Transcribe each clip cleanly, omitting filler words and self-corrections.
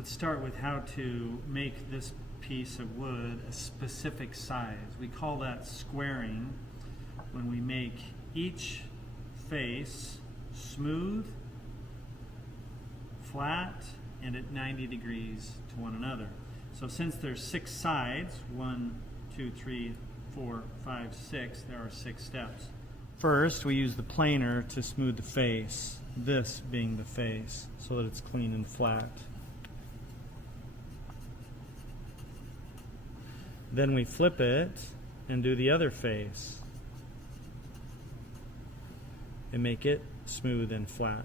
Let's start with how to make this piece of wood a specific size. We call that squaring when we make each face smooth, flat, and at 90 degrees to one another. So since there's 6 sides, 1, 2, 3, 4, 5, 6, there are 6 steps. First, we use the planer to smooth the face, this being the face, so that it's clean and flat. Then we flip it and do the other face and make it smooth and flat.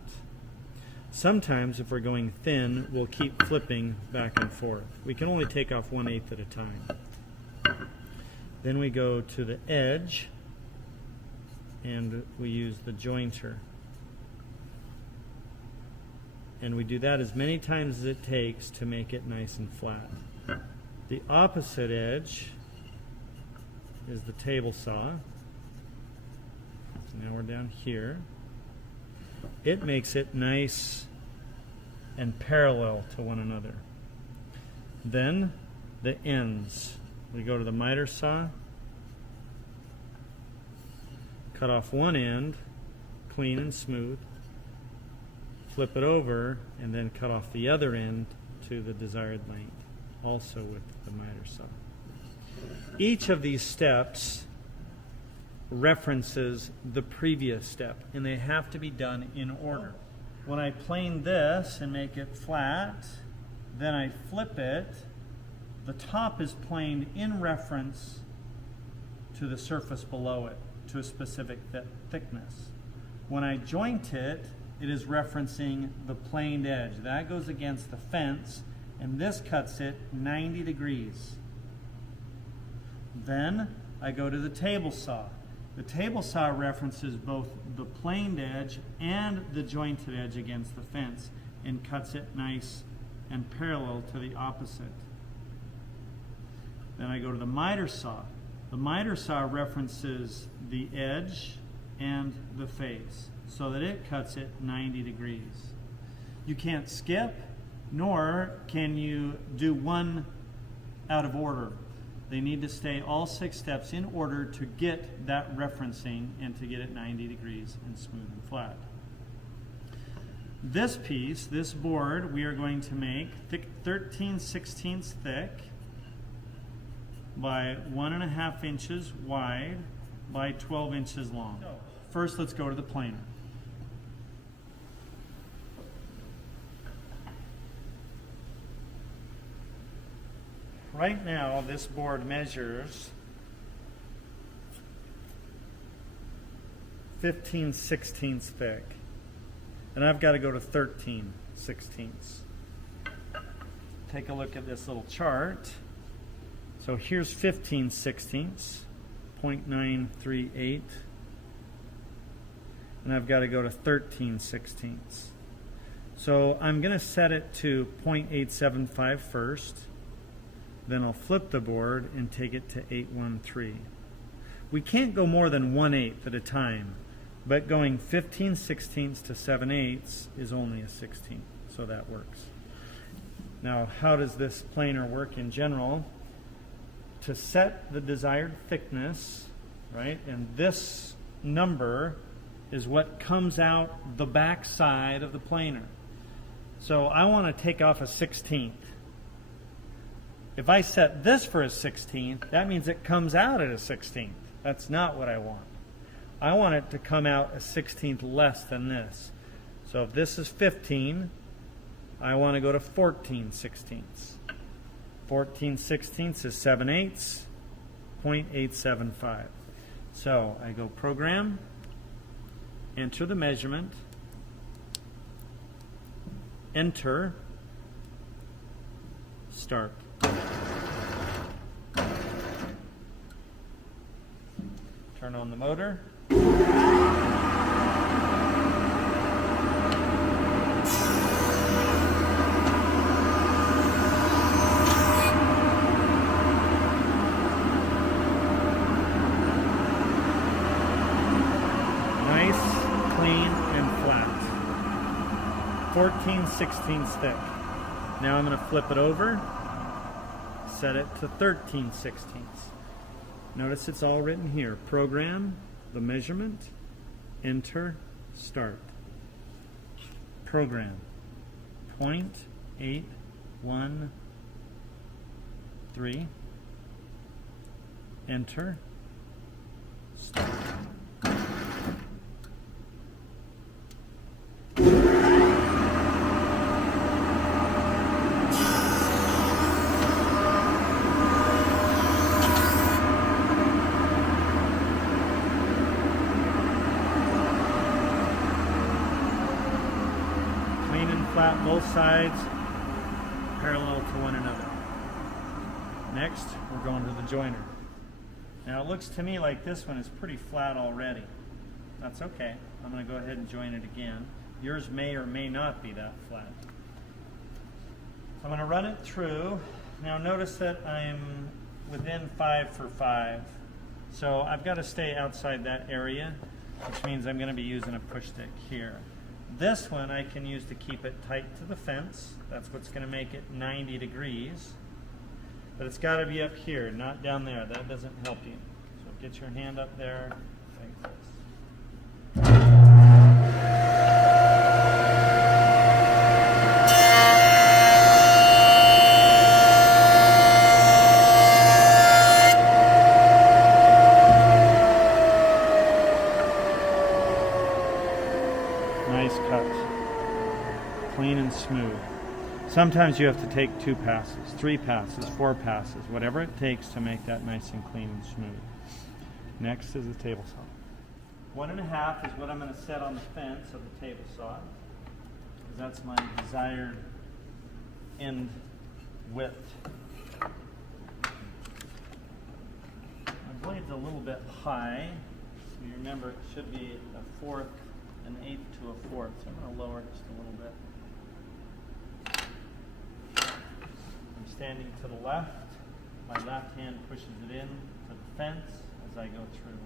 Sometimes if we're going thin, we'll keep flipping back and forth. We can only take off 1/8 at a time. Then we go to the edge and we use the jointer. And we do that as many times as it takes to make it nice and flat. The opposite edge is the table saw. Now we're down here. It makes it nice and parallel to one another. Then the ends. We go to the miter saw, cut off one end, clean and smooth, flip it over, and then cut off the other end to the desired length, also with the miter saw. Each of these steps references the previous step, and they have to be done in order. When I plane this and make it flat, then I flip it, the top is planed in reference to the surface below it, to a specific thickness. When I joint it, it is referencing the planed edge. That goes against the fence, and this cuts it 90 degrees. Then I go to the table saw. The table saw references both the planed edge and the jointed edge against the fence and cuts it nice and parallel to the opposite. Then I go to the miter saw. The miter saw references the edge and the face so that it cuts it 90 degrees. You can't skip, nor can you do one out of order. They need to stay all 6 steps in order to get that referencing and to get it 90 degrees and smooth and flat. This piece, this board, we are going to make 13/16 thick by 1.5 inches wide by 12 inches long. First, let's go to the planer. Right now, this board measures 15/16 thick, and I've got to go to 13/16. Take a look at this little chart. So here's 15/16, 0.938, and I've got to go to 13/16. So I'm going to set it to 0.875 first. Then I'll flip the board and take it to 813. We can't go more than 1/8 at a time, but going 15/16 to 7/8 is only a 16th, so that works. Now, how does this planer work in general? To set the desired thickness, right, and this number is what comes out the back side of the planer. So I want to take off a 16th. If I set this for a 16th, that means it comes out at a 16th. That's not what I want. I want it to come out a 16th less than this. So if this is 15, I want to go to 14/16. 14/16 is 7/8, 0.875. So I go program, enter the measurement, enter, start. Turn on the motor. Nice, clean, and flat. 14/16 thick. Now I'm going to flip it over, set it to 13/16. Notice it's all written here. Program, the measurement, enter, start. Program, 0.813, enter, start. Clean and flat both sides, parallel to one another. Next, we're going to the joiner. Now it looks to me like this one is pretty flat already. That's okay. I'm going to go ahead and join it again. Yours may or may not be that flat. So I'm going to run it through. Now notice that I'm within 5 for 5. So I've got to stay outside that area, which means I'm going to be using a push stick here. This one I can use to keep it tight to the fence. That's what's going to make it 90 degrees. But it's got to be up here, not down there. That doesn't help you. So get your hand up there like this. Nice cut. Clean and smooth. Sometimes you have to take 2 passes, 3 passes, 4 passes, whatever it takes to make that nice and clean and smooth. Next is the table saw. 1.5 is what I'm going to set on the fence of the table saw, because that's my desired end width. My blade's a little bit high, so you remember it should be 1/4, 1/8 to 1/4, so I'm going to lower it just a little bit. Standing to the left, my left hand pushes it in to the fence as I go through.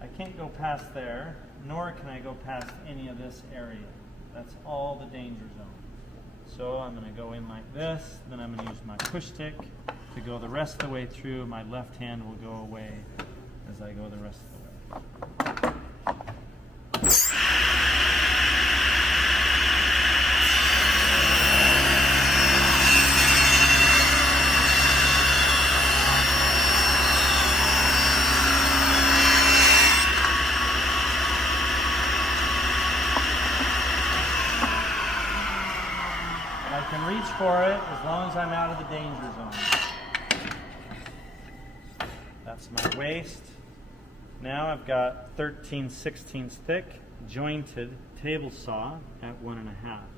I can't go past there, nor can I go past any of this area. That's all the danger zone. So I'm going to go in like this, then I'm going to use my push stick to go the rest of the way through. My left hand will go away as I go the rest of the way. I can reach for it as long as I'm out of the danger zone. That's my waist. Now I've got 13/16 thick jointed table saw at 1.5.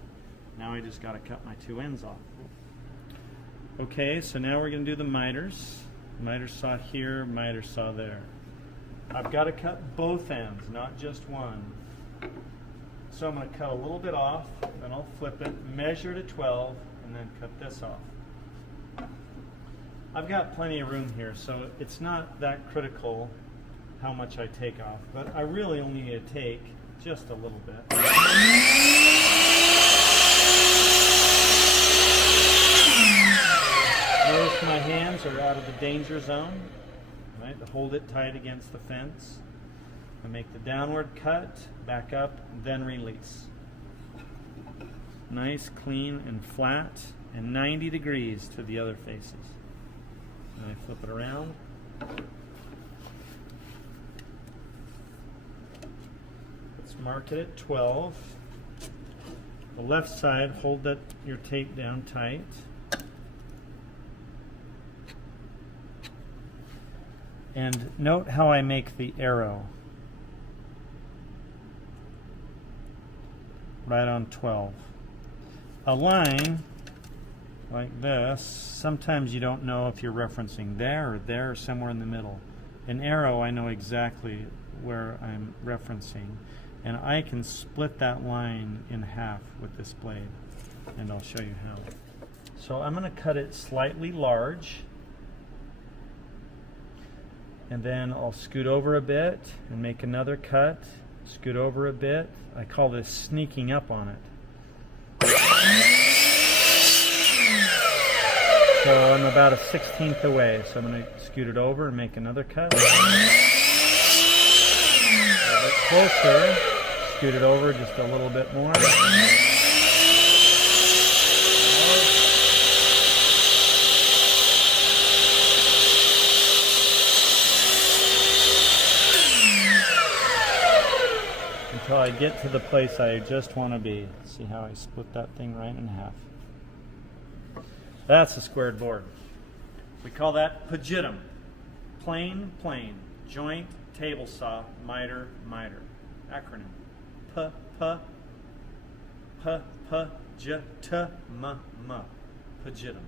Now I just got to cut my 2 ends off. Okay, so now we're going to do the miters. Miter saw here, miter saw there. I've got to cut both ends, not just one. So I'm going to cut a little bit off, then I'll flip it, measure to 12, and then cut this off. I've got plenty of room here, so it's not that critical how much I take off, but I really only need to take just a little bit. Notice my hands are out of the danger zone, right? To hold it tight against the fence. I make the downward cut, back up, then release. Nice, clean, and flat, and 90 degrees to the other faces. And I flip it around. Let's mark it at 12. The left side, hold your tape down tight. And note how I make the arrow. Right on 12. A line like this, sometimes you don't know if you're referencing there or somewhere in the middle. An arrow, I know exactly where I'm referencing, and I can split that line in half with this blade, and I'll show you how. So I'm going to cut it slightly large, and then I'll scoot over a bit and make another cut, scoot over a bit. I call this sneaking up on it. I'm about a 1/16 away, so I'm going to scoot it over and make another cut. A little bit closer, scoot it over just a little bit more. Until I get to the place I just want to be. See how I split that thing right in half. That's a squared board. We call that Pajitum. Plane, plane. Joint, table saw, miter, miter. Acronym. P, J, T, M. Pajitum.